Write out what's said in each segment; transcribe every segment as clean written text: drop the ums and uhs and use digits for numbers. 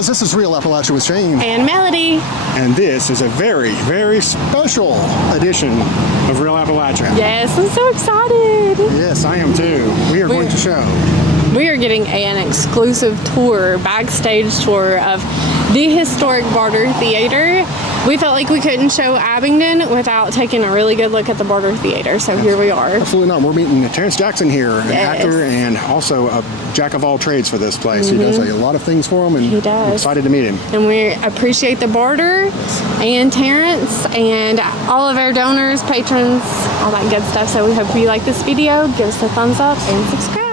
guys, this is Real Appalachia with Shane. And Melody. And this is a very, very special edition of Real Appalachia. Yes, I'm so excited. Yes, I am too. We are going to show. We are getting an exclusive tour, backstage tour of the historic Barter Theater. We felt like we couldn't show Abingdon without taking a really good look at the Barter Theater, so here we are. Absolutely not. We're meeting Terrence Jackson here, an actor and also a jack of all trades for this place. He does a lot of things for them, and he does. I'm excited to meet him. And we appreciate the Barter and Terrence and all of our donors, patrons, all that good stuff. So we hope you like this video. Give us a thumbs up and subscribe.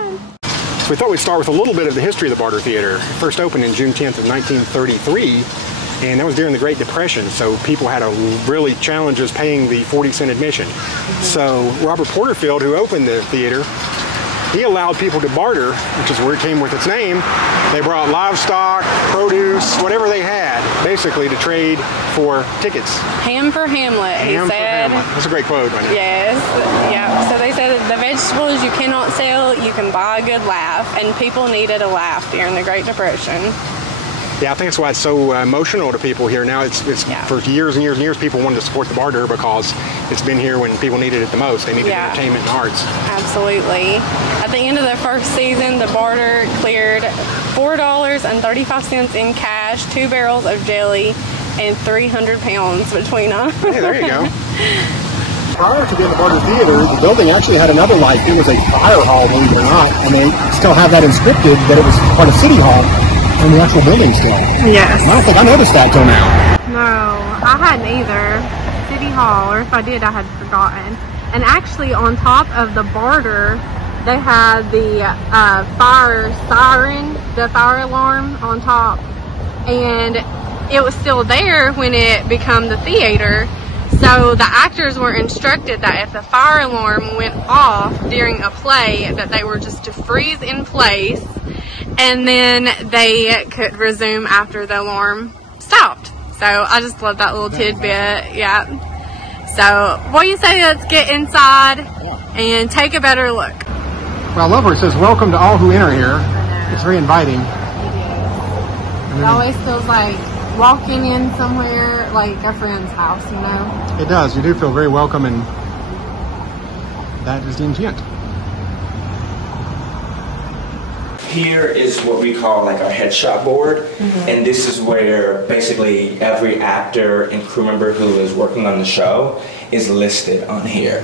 We thought we'd start with a little bit of the history of the Barter Theater. It first opened in June 10th of 1933. And that was during the Great Depression, so people had really challenges paying the 40-cent admission. So Robert Porterfield, who opened the theater, he allowed people to barter, which is where it came with its name. They brought livestock, produce, whatever they had, basically to trade for tickets. Ham for Hamlet, he said. That's a great quote, wasn't it? Yes, yeah. So they said that the vegetables you cannot sell, you can buy a good laugh, and people needed a laugh during the Great Depression. Yeah, I think that's why it's so emotional to people here now. It's for years and years and years people wanted to support the Barter because it's been here when people needed it the most. They needed entertainment and arts. Absolutely. At the end of the first season, the Barter cleared $4.35 in cash, 2 barrels of jelly, and 300 pounds between them. Hey, there you go. Prior to being the Barter Theater, the building actually had another life. It was a fire hall, believe it or not, and they still have that inscripted that it was part of City Hall. In the actual building still. Yes. I don't think I noticed that till now. No, I hadn't either. City Hall, or if I did, I had forgotten. And actually, on top of the Barter, they had the fire siren, the fire alarm on top. And it was still there when it became the theater. So the actors were instructed that if the fire alarm went off during a play, that they were just to freeze in place, and then they could resume after the alarm stopped. So I just love that little tidbit. Yeah. So what do you say, let's get inside and take a better look. Well, I love where it says, welcome to all who enter here. It's very inviting. It always feels like walking in somewhere like a friend's house, you know? It does. You do feel very welcome, and that is the intent. Here is what we call like our headshot board, and this is where basically every actor and crew member who is working on the show is listed on here.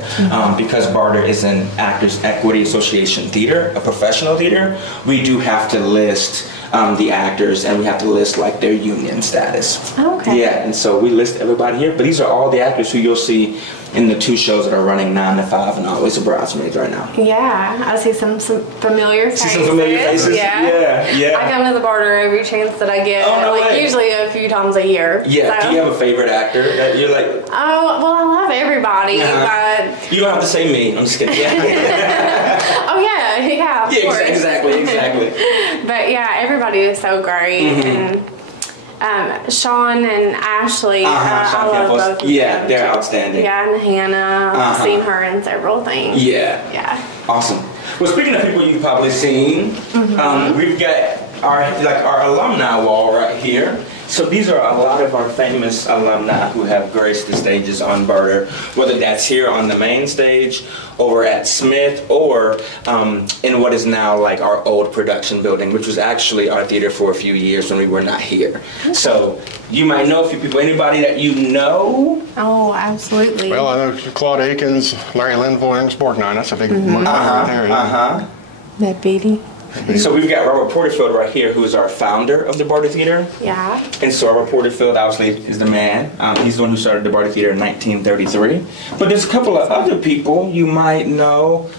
Because Barter is an Actors Equity Association theater, a professional theater, we do have to list the actors, and we have to list like their union status. Okay. Yeah, and so we list everybody here, but these are all the actors who you'll see in the 2 shows that are running 9 to 5 and always a bridesmaids right now. Yeah, I see some familiar faces. See some familiar faces? Yeah. I come to the Barter every chance that I get. Oh, no way. Usually a few times a year. Yeah. So. Do you have a favorite actor that you're like? Oh, well, I love everybody, but you don't have to say me. I'm just kidding. Yeah. oh yeah, of course. Exactly. But yeah, everybody is so great, and Sean and Ashley, I love both of them. Yeah, they're outstanding. Yeah, and Hannah, I've seen her in several things. Yeah. Awesome. Well, speaking of people you've probably seen, we've got our alumni wall right here. So these are a lot of our famous alumni who have graced the stages on Barter, whether that's here on the main stage, over at Smith, or in what is now like our old production building, which was actually our theater for a few years when we were not here. So you might know a few people. Anybody that you know? Oh, absolutely. Well, I know Claude Akins, Larry Linville, Ernest Borgnine. That's a big one right there. That Beatty. So we've got Robert Porterfield right here, who is our founder of the Barter Theater. Yeah. And so Robert Porterfield obviously is the man. He's the one who started the Barter Theater in 1933. But there's a couple of other people you might know.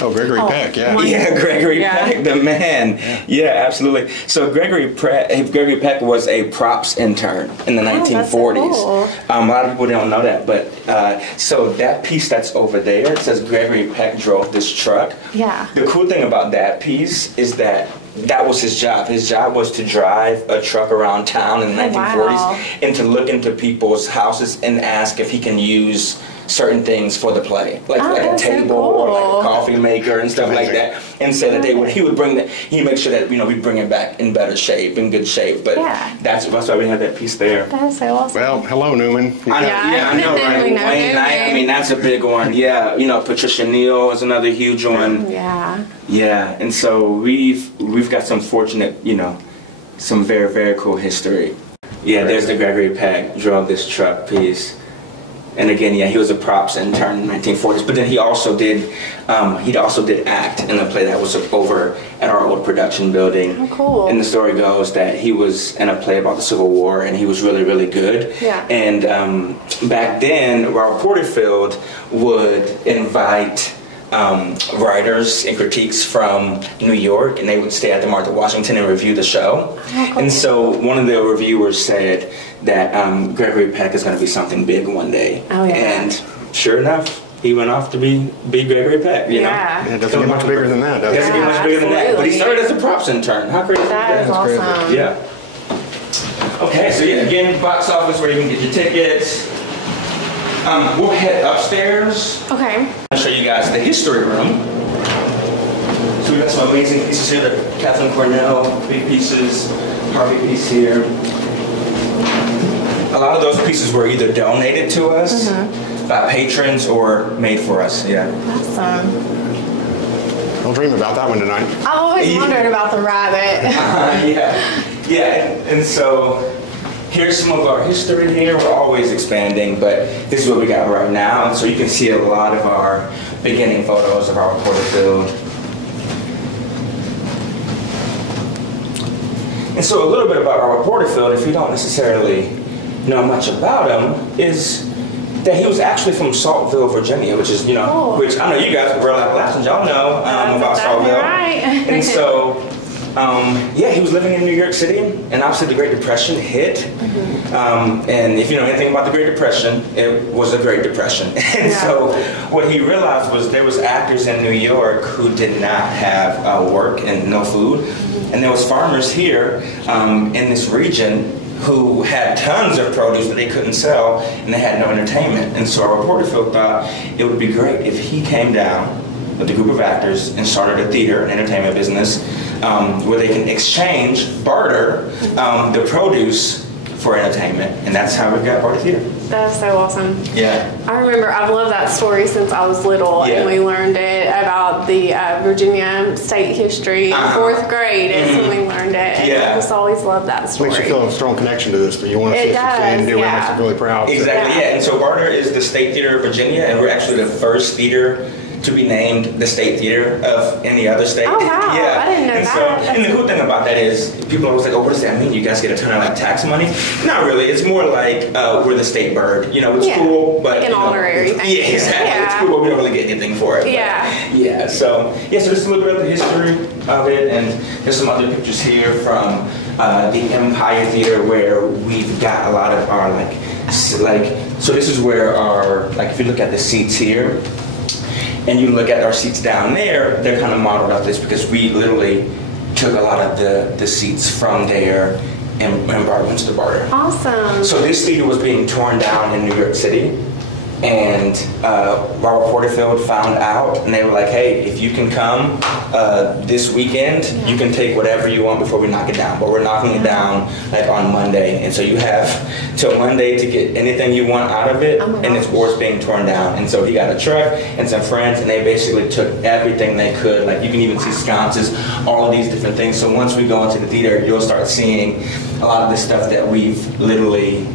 Oh, Gregory Peck, yeah. Yeah, Gregory Peck, the man. Yeah, absolutely. So Gregory Peck was a props intern in the 1940s. That's so cool. A lot of people don't know that, but so that piece that's over there, it says Gregory Peck drove this truck. Yeah. The cool thing about that piece is that was his job. His job was to drive a truck around town in the 1940s and to look into people's houses and ask if he can use certain things for the play, like a that's so table or like cool. a coffee maker and stuff like that. And said that he would bring that, he'd make sure that we bring it back in better shape, in good shape. But that's why we have that piece there. That's so awesome. Well, hello, Newman. I know, I know, right? We know Wayne Knight, I mean, that's a big one. Yeah, Patricia Neal is another huge one. Yeah. Yeah, and so we've got some fortunate, some very, very cool history. Yeah, there's the Gregory Peck drove this truck piece. And again, he was a props intern in the 1940s. But then he also did act in a play that was over at our old production building. Oh, cool. And the story goes that he was in a play about the Civil War, and he was really, really good. Yeah. And back then, Robert Porterfield would invite writers and critiques from New York, and they would stay at the Martha Washington and review the show. Oh, cool. And so one of the reviewers said that Gregory Peck is going to be something big one day. Oh, yeah. And sure enough, he went off to be Gregory Peck. You know? Yeah, it doesn't get much bigger than that, does it? It doesn't get much bigger than that. But he started as a props intern. How crazy is that? That is awesome. Yeah. Okay, so again, box office where you can get your tickets. We'll head upstairs. Okay. I'll show you guys the history room. So we've got some amazing pieces here. The Kathleen Cornell, big pieces, Harvey piece here. A lot of those pieces were either donated to us by patrons or made for us. Yeah. Awesome. Don't dream about that one tonight. I've always wondered about the rabbit. Yeah, and so here's some of our history here. We're always expanding, but this is what we got right now. And so you can see a lot of our beginning photos of our Porterfield. And so a little bit about our Porterfield, if you don't necessarily know much about him, is that he was actually from Saltville, Virginia, which is, which I know you guys, rural Appalachians, y'all know about Saltville. Right. And so, he was living in New York City, and obviously the Great Depression hit. And if you know anything about the Great Depression, it was a Great Depression. And so what he realized was there was actors in New York who did not have work and no food. And there was farmers here in this region who had tons of produce that they couldn't sell, and they had no entertainment. And so our Porterfield thought it would be great if he came down with a group of actors and started a theater and entertainment business where they can exchange, barter, the produce for entertainment. And that's how we got Barter Theater. That's so awesome. Yeah. I remember, I've loved that story since I was little, and we learned it about the Virginia state history in 4th grade is when we learned it. And I just always loved that story. Makes you feel a strong connection to this, but you want to see it succeed and do what makes you really proud. Exactly, And so Barter is the State Theater of Virginia, and we're actually the first theater to be named the State Theater of any other state. Oh, wow. I didn't know that. And the cool thing about that is people always like, oh, what does that mean? You guys get a ton of like tax money? Not really. It's more like we're the state bird. It's cool, but like an honorary thing. Yeah, exactly. It's cool, but we don't really get anything for it. So this is a little bit of the history of it, and there's some other pictures here from the Empire Theater where we've got a lot of our so this is where our, if you look at the seats here, and you look at our seats down there, they're kind of modeled off this because we literally took a lot of the seats from there and brought them to the Barter. Awesome. So this theater was being torn down in New York City, and Robert Porterfield found out, and they were like, hey, if you can come this weekend, you can take whatever you want before we knock it down. But we're knocking it down on Monday, and so you have till Monday to get anything you want out of it, and it's being torn down. And so he got a truck and some friends, and they basically took everything they could. You can even see sconces, all of these different things. So once we go into the theater, you'll start seeing a lot of the stuff that we've literally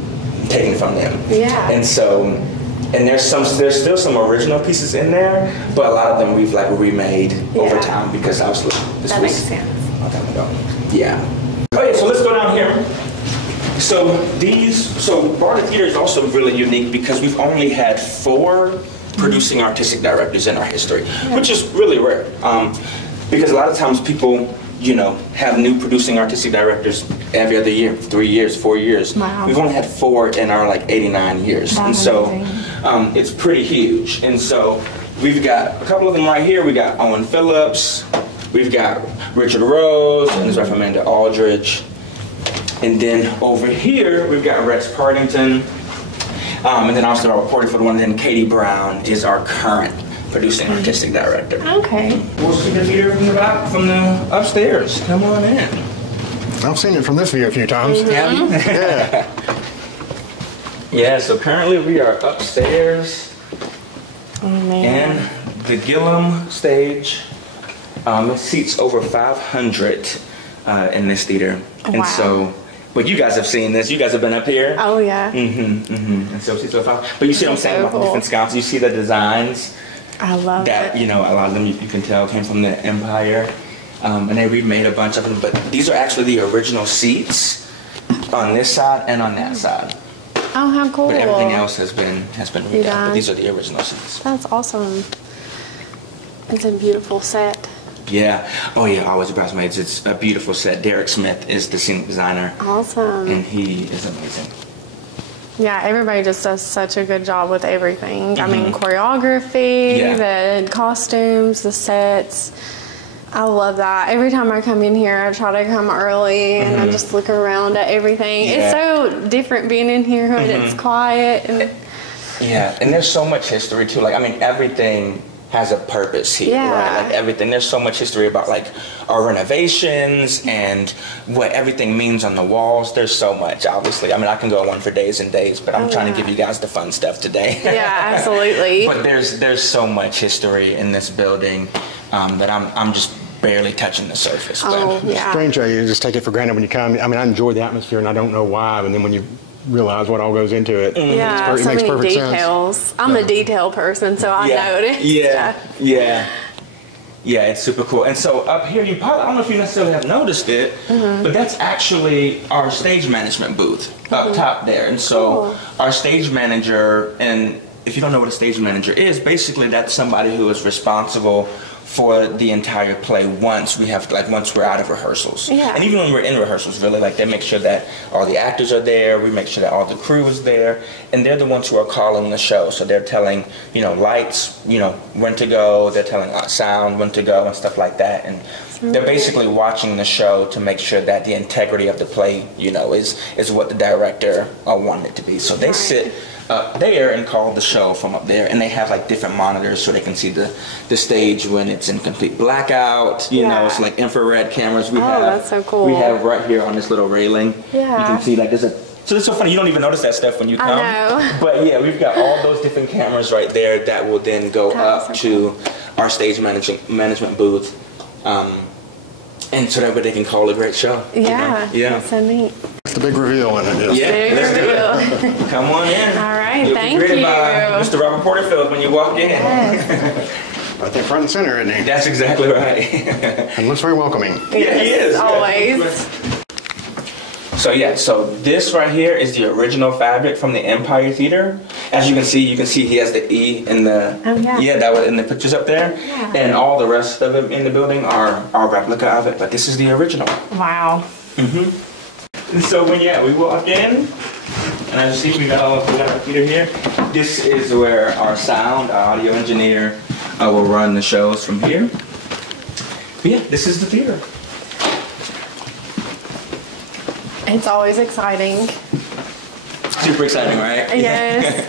taken from them. Yeah. And so, and there's still some original pieces in there, but a lot of them we've remade over time because obviously this makes sense. A long time ago. Yeah. Okay, so let's go down here. So Barter Theater is also really unique because we've only had 4 producing artistic directors in our history, which is really rare. Because a lot of times people, have new producing artistic directors every other year, 3 years, 4 years. Wow. We've only had 4 in our 89 years. That's and so amazing. it's pretty huge. And so we've got a couple of them right here. We got Owen Phillips, we've got Richard Rose, and his wife Amanda Aldridge. And then over here, we've got Rex Partington. And then also our reporter for the one. And then Katie Brown is our current producing artistic director. Okay. We'll see the theater from the upstairs. Come on in. I've seen it from this view a few times. Have you? Yeah. Yeah, so currently we are upstairs Man. in the Gillum stage. It seats over 500 in this theater. And Wow. so, but you guys have seen this. You guys have been up here. Oh yeah. And so it seats over 500. But you see what I'm saying So about the different sconces? You see the designs I love that, it. you know, a lot of them you can tell came from the Empire. And they remade a bunch of them. But these are actually the original seats on this side and on that side. Oh, how cool. But everything else has been redone. Yeah. But these are the original seats. That's awesome. It's a beautiful set. Yeah. Oh yeah. Always Bridesmaids. It's a beautiful set. Derek Smith is the scenic designer, Awesome. and he is amazing. Yeah, everybody just does such a good job with everything. I mean, choreography, Yeah. the costumes, the sets. I love that. Every time I come in here, I try to come early and I just look around at everything. Yeah. It's so different being in here when it's quiet. And Yeah. And there's so much history too. Like I mean, everything has a purpose here, Yeah. right? Like everything. There's so much history about like our renovations and what everything means on the walls. There's so much. Obviously, I mean, I can go on for days and days, but I'm trying to give you guys the fun stuff today. yeah, absolutely. But there's so much history in this building that I'm just barely touching the surface. Oh, But yeah. Strange how you just take it for granted when you come. I mean, I enjoy the atmosphere, and I don't know why. And then when you realize what all goes into it, Yeah, it so makes many perfect details. sense. I'm a detail person, so I notice. Yeah, it's super cool. And so up here, I don't know if you necessarily have noticed it, but that's actually our stage management booth up top there. And so our stage manager, and if you don't know what a stage manager is, basically that's somebody who is responsible for the entire play once we're out of rehearsals. Yeah. And even when we're in rehearsals, really, like they make sure that all the actors are there, we make sure that all the crew is there, and they're the ones who are calling the show. So they're telling, lights, when to go, they're telling sound, when to go, and stuff like that. And they're basically watching the show to make sure that the integrity of the play, is what the director wanted it to be. So they sit up there and call the show from up there, and they have like different monitors so they can see the stage when it's in complete blackout. It's like infrared cameras. That's so cool. We have right here on this little railing. Yeah. You can see like so it's so funny, you don't even notice that stuff when you come. I know. But yeah, we've got all those different cameras right there that will then go up to our stage management booth. And so that way they can call a great show. Yeah. Yeah. That's so neat. It's the big reveal in it. Yeah, Big let's do reveal. it. Come on in. All right, You'll thank be greeted you. by Mr. Robert Porterfield when you walk in. Right there front and center, isn't he? That's exactly right. And looks very welcoming. Yeah, he is. Always. So this right here is the original fabric from the Empire Theater. As you can see he has the E in the that was in the pictures up there, and all the rest of them in the building are replica of it. But this is the original. Wow. And so when we walk in, and as you see we got our theater here. This is where our sound, our audio engineer, will run the shows from here. But yeah, this is the theater. It's always exciting. Super exciting, right? Yes.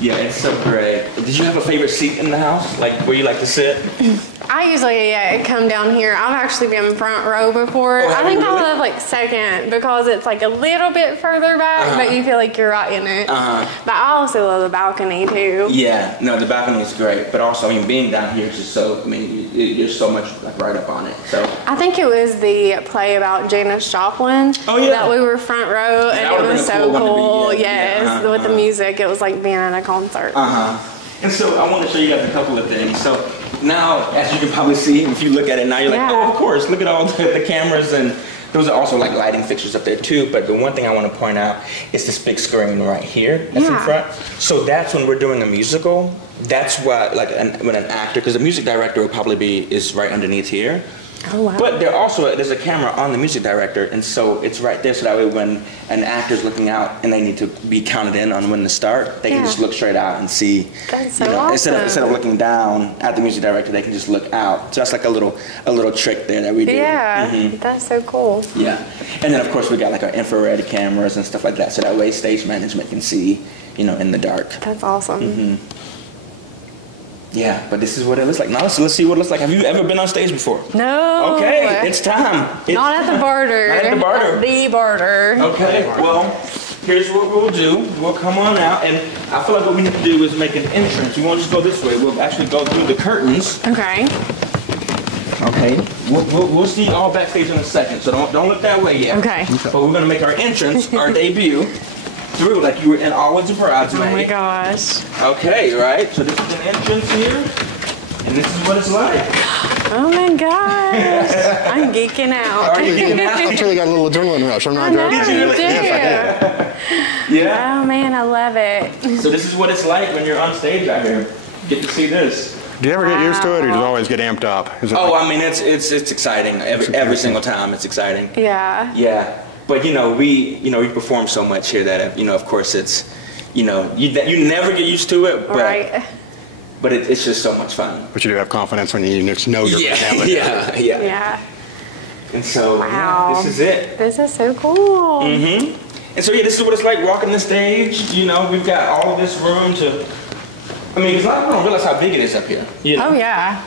Yeah, it's so great. Did you have a favorite seat in the house? Like where you like to sit? I usually come down here. I've actually been front row before. Oh, I think really? I love like second because it's like a little bit further back, but you feel like you're right in it. But I also love the balcony too. Yeah, no, the balcony is great, but also, being down here is just so, you're so much like right up on it. So I think it was the play about Janis Joplin that we were front row, and it was so cool. Yes, with the music, it was like being at a concert. And so I want to show you guys a couple of things. So now, as you can probably see, if you look at it now, you're like, oh, of course, look at all the cameras, and those are also like lighting fixtures up there too. But the one thing I want to point out is this big screen right here that's in front. So that's when we're doing a musical. That's what, when an actor, because the music director will probably is right underneath here. Oh, wow. But there's a camera on the music director, and so it's right there, so that way when an actor's looking out and they need to be counted in on when to start, they can just look straight out and see. That's so awesome. Instead of looking down at the music director, they can just look out. So that's like a little trick there that we do. Yeah, that's so cool. Yeah, and then of course we got like our infrared cameras and stuff like that, so that way stage management can see, you know, in the dark. That's awesome. Yeah, but this is what it looks like. Now let's see what it looks like. Have you ever been on stage before? No. Okay, it's time. Not at the Barter. Not at the Barter. The Barter. Okay, well, here's what we'll do. We'll come on out, and I feel like what we need to do is make an entrance. We won't just go this way. We'll actually go through the curtains. Okay. Okay. We'll see you all backstage in a second, so don't look that way yet. Okay. But we're gonna make our entrance, our debut, through like you were in Always a Bridesmaid. Oh my gosh. Okay, right. So this is an entrance here, and this is what it's like. Oh my gosh. I'm geeking out. Are you geeking out? I'm sure they got a little adrenaline rush. I'm not joking. You do. Yeah. Oh man, I love it. So this is what it's like when you're on stage out here. Get to see this. Do you ever get used to it, or do you always get amped up? Is it I mean, it's exciting every single time. It's exciting. Yeah. Yeah, but you know we perform so much here that you know, of course, it's you never get used to it, but Right. but it's just so much fun. But you do have confidence when you just know you're Yeah. Yeah. And so Wow. this is it. This is so cool. And so yeah, this is what it's like walking the stage. You know, we've got all of this room to. I mean, because a lot of people don't realize how big it is up here. You know? Oh yeah.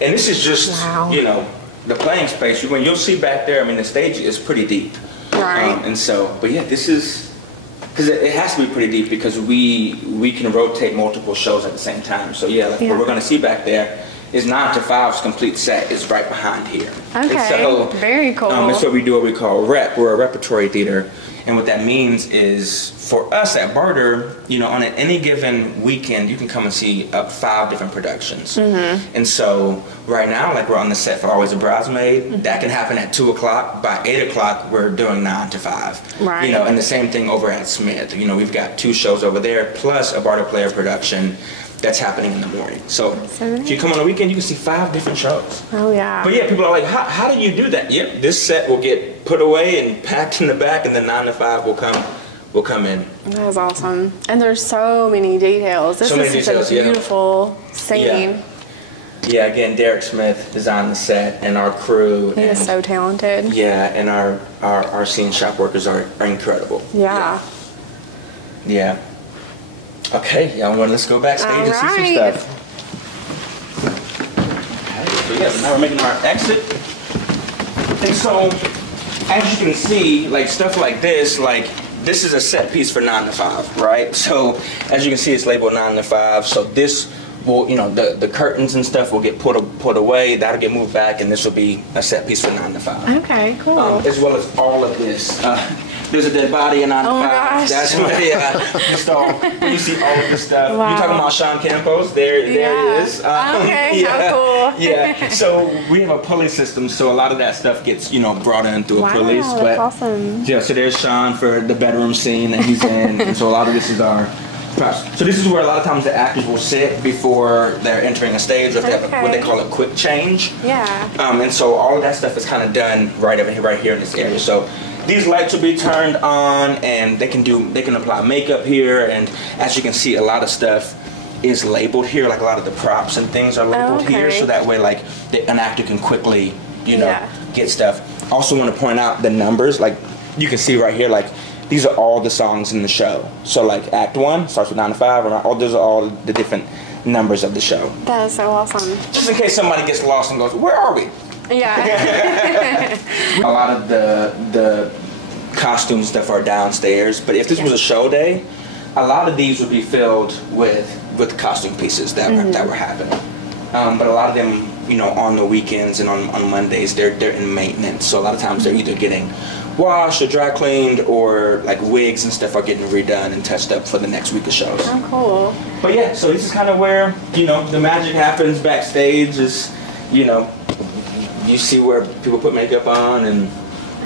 And this is just, you know, the playing space. When you'll see back there, I mean, the stage is pretty deep. Right. And so, but yeah, this is, because it has to be pretty deep because we can rotate multiple shows at the same time. So yeah, like what we're going to see back there is 9 to 5's complete set is right behind here. Okay. And so, very cool. It's what we do, what we call rep. We're a repertory theater. And what that means is for us at Barter, you know, on any given weekend, you can come and see up 5 different productions. And so right now, like we're on the set for Always a Bridesmaid. That can happen at 2 o'clock. By 8 o'clock, we're doing 9 to 5. Right. You know, and the same thing over at Smith. You know, we've got 2 shows over there, plus a Barter Player production that's happening in the morning. So if you come on a weekend, you can see 5 different shows. Oh yeah. But yeah, people are like, how do you do that? Yep, this set will get put away and packed in the back, and then 9 to 5 will come in. That is awesome. And there's so many details. This is such a beautiful scene. Yeah, again, Derek Smith designed the set, and our crew. He is so talented. Yeah, and our scene shop workers are incredible. Yeah. Yeah. Okay, y'all, let's go backstage and see some stuff. Okay, so yeah, now we're making our exit. And so, as you can see, like stuff like this is a set piece for 9 to 5, right? So, as you can see, it's labeled 9 to 5. So this will, you know, the curtains and stuff will get put away. That'll get moved back, and this will be a set piece for 9 to 5. Okay, cool. As well as all of this. There's a dead body in 9 to 5. Oh my gosh. That's what you see all of this stuff. Wow. You're talking about Sean Campos. There he is. Okay, how cool. Yeah. So we have a pulley system, so a lot of that stuff gets, you know, brought in through a pulley. Wow, that's awesome. Yeah, so there's Sean for the bedroom scene that he's in. And so a lot of this is our props. So this is where a lot of times the actors will sit before they're entering a stage, or if they have what they call a quick change. Yeah. And so all of that stuff is kind of done right here in this area. So these lights will be turned on, and they can apply makeup here, and as you can see, a lot of stuff is labeled here. Like a lot of the props and things are labeled here, so that way, like an actor can quickly, you know, get stuff. Also, want to point out the numbers. Like you can see right here, like these are all the songs in the show. So like Act 1 starts with 9 to 5, and those are all the different numbers of the show. That is so awesome. Just in case somebody gets lost and goes, "Where are we?" Yeah. A lot of the costumes stuff are downstairs, but if this was a show day, a lot of these would be filled with costume pieces that were happening. But a lot of them, you know, on the weekends and on Mondays, they're in maintenance. So a lot of times they're either getting washed or dry cleaned, or like wigs and stuff are getting redone and touched up for the next week of shows. Oh, cool. But yeah, so this is kind of where, you know, the magic happens backstage. Is, you know, you see where people put makeup on, and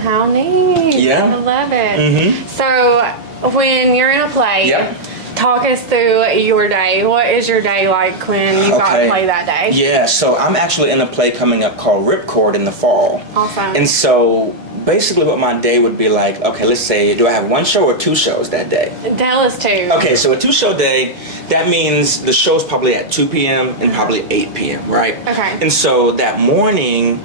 how neat. Yeah. I love it. So when you're in a play, talk us through your day. What is your day like when you've got to play that day? Yeah, so I'm actually in a play coming up called Ripcord in the fall. Awesome. And so basically what my day would be like, okay, let's say, do I have 1 show or 2 shows that day? Tell us 2. Okay, so a 2-show day, that means the show's probably at 2 p.m. and probably 8 p.m., right? Okay. And so that morning,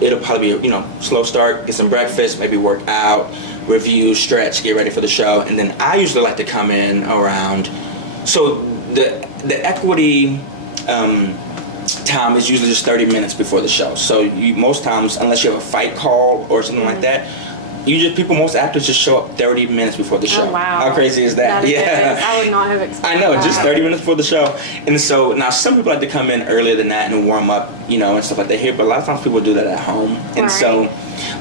It'll probably be, slow start, get some breakfast, maybe work out, review, stretch, get ready for the show. And then I usually like to come in around, so the equity time is usually just 30 minutes before the show. So most times, unless you have a fight call or something like that, most actors just show up 30 minutes before the show. Oh, wow. How crazy is that? Yeah. I would not have expected I know, that. just 30 minutes before the show. And so now some people like to come in earlier than that and warm up, and stuff like that here, but a lot of times people do that at home. And so,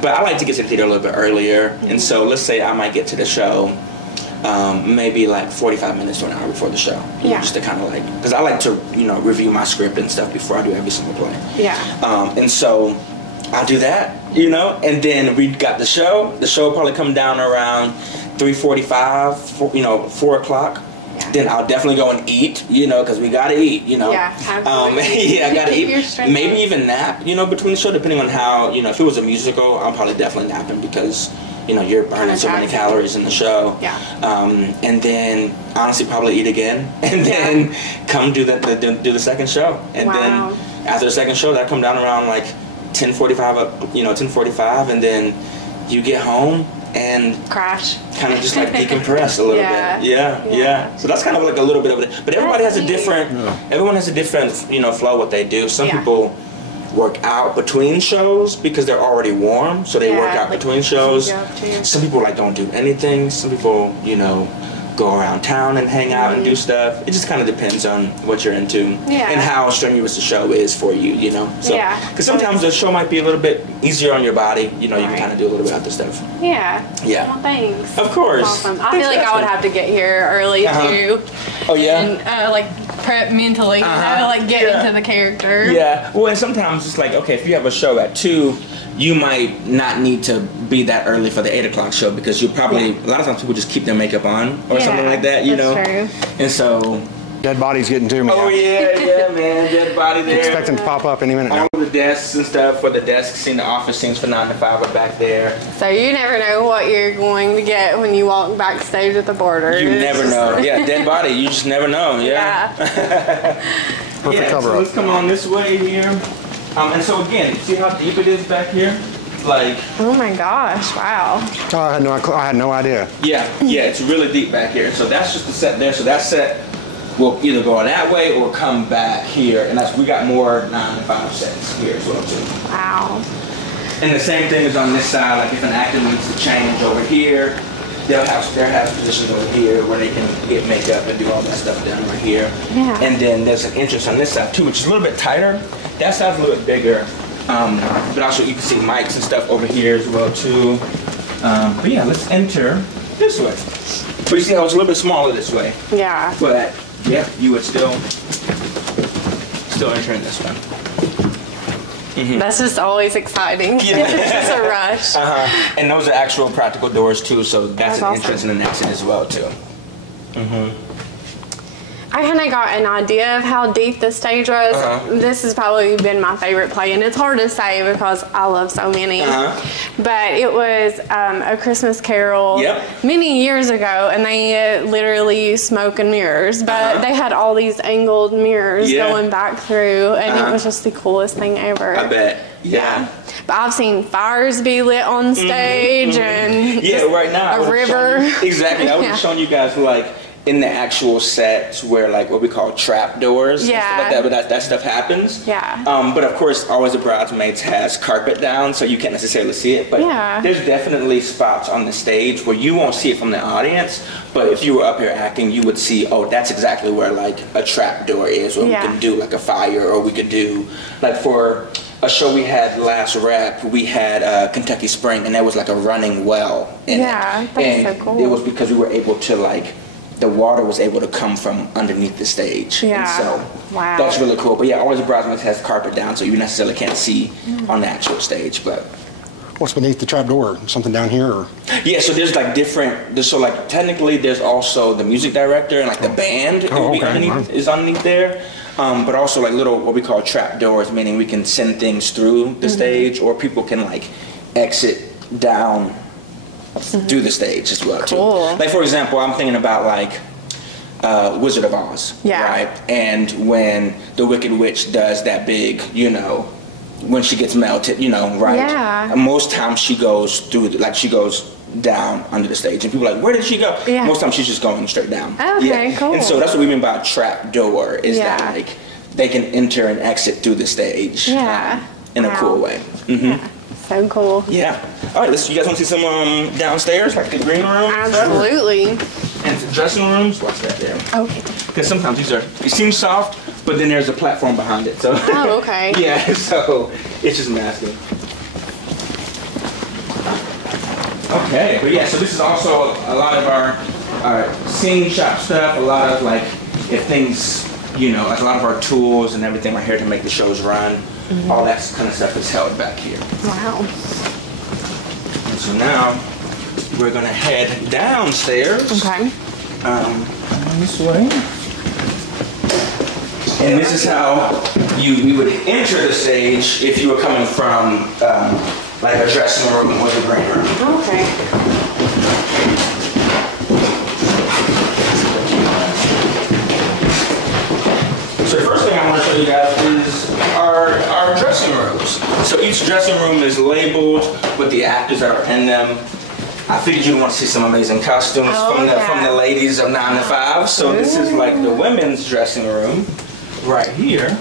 but I like to get to the theater a little bit earlier. And so let's say I might get to the show maybe like 45 minutes to an hour before the show. Just to kind of because I like to, review my script and stuff before I do every single play. Yeah. And so I'll do that, and then we got the show. The show will probably come down around 3:45, 4 o'clock. Yeah. Then I'll definitely go and eat, because we gotta eat, Yeah, absolutely. I gotta eat. Maybe even nap, between the show, depending on how, if it was a musical, I'm probably definitely napping because, you're burning so many calories in the show. Yeah. And then honestly probably eat again, and then come do the second show, and then after the second show, that come down around like 10:45, 10:45, and then you get home and crash, kind of just like decompress a little bit. Yeah. So that's kind of like a little bit of it. But everybody has a different. Everyone has a different, flow what they do. Some people work out between shows because they're already warm, so they work out between shows. Some people don't do anything. Some people, go around town and hang out and do stuff. It just kind of depends on what you're into and how strenuous the show is for you, So, because sometimes the show might be a little bit easier on your body, you can kind of do a little bit of other stuff. Yeah. Yeah. Well, thanks. Of course. Awesome. I feel like I would have to get here early too. Oh yeah. And prep mentally, get into the character. Yeah. Well, and sometimes it's okay, if you have a show at 2, you might not need to be that early for the 8 o'clock show because you probably a lot of times people just keep their makeup on or something like that, That's true. And so Dead body's getting to me. Oh yeah, man, dead body there. Expect him to pop up any minute now. All the desks and stuff for the desk scene, the office scenes for 9 to 5 are back there. So you never know what you're going to get when you walk backstage at the Barter. You never know. Yeah, dead body. You just never know. Yeah. Perfect cover up. Let's come on this way here. And so again, see how deep it is back here? Oh my gosh! Wow. Oh, I had no idea. Yeah, it's really deep back here. So that's just the set there. So that set will either go that way or come back here, and we got more 9 to 5 sets here as well too. Wow. And the same thing is on this side. If an actor needs to change over here, they'll have positions over here where they can get makeup and do all that stuff down right here. Yeah. And then there's an entrance on this side too, which is a little bit tighter. That side's a little bit bigger. But also you can see mics and stuff over here as well too. But yeah, let's enter this way. But you see how it's a little bit smaller this way. Yeah. But yeah, you would still enter in this one. Mm-hmm. That's just always exciting. It's just a rush. And those are actual practical doors too, so that's an awesome. entrance and an exit as well too. I kind of got an idea of how deep the stage was. This has probably been my favorite play, and it's hard to say because I love so many. But it was A Christmas Carol many years ago, and they literally used smoke and mirrors. But they had all these angled mirrors going back through, and it was just the coolest thing ever. I bet. Yeah. But I've seen fires be lit on stage, and right now a river. Exactly. I was just showing you guys in the actual sets where what we call trap doors and stuff like that, but that stuff happens. But of course always the bridesmaids has carpet down, so you can't necessarily see it, but there's definitely spots on the stage where you won't see it from the audience, but if you were up here acting you would see, oh, that's exactly where a trap door is, where we can do a fire, or we could do for a show we had last rep, we had Kentucky Spring, and there was a running well in it. That's so cool. It was because we were able to the water was able to come from underneath the stage. And so that's really cool. But yeah, always the bridesmaids has carpet down, so you necessarily can't see on the actual stage. But what's beneath the trap door? Something down here? Or? Yeah, so there's technically there's also the music director and the band is underneath there. But also little what we call trap doors, meaning we can send things through the stage, or people can exit down through the stage as well too. For example, I'm thinking about Wizard of Oz, right? And when the Wicked Witch does that big, when she gets melted, you know, right? Yeah. And most times she goes through, like she goes down under the stage, and people are like, where did she go? Yeah. Most times she's just going straight down. Okay, cool. And so that's what we mean by a trap door, is that like they can enter and exit through the stage. Yeah. In a cool way. Yeah. So cool. Yeah. All right, you guys want to see some downstairs, like the green room? Absolutely. And the dressing rooms. Watch that there. Okay. Because sometimes they seem soft, but then there's a platform behind it. So. Oh, okay. Yeah. So it's just masking. Okay. But yeah. So this is also a lot of our scene shop stuff. A lot of like if things, you know, like a lot of our tools and everything are here to make the shows run. All that kind of stuff is held back here. Wow. And so now we're gonna head downstairs. Okay. This way. And this is how you would enter the stage if you were coming from like a dressing room or the green room. Okay. So the first thing I want to show you guys is our dressing rooms. So each dressing room is labeled with the actors that are in them. I figured you'd want to see some amazing costumes from the ladies of 9 to 5. So this is like the women's dressing room right here.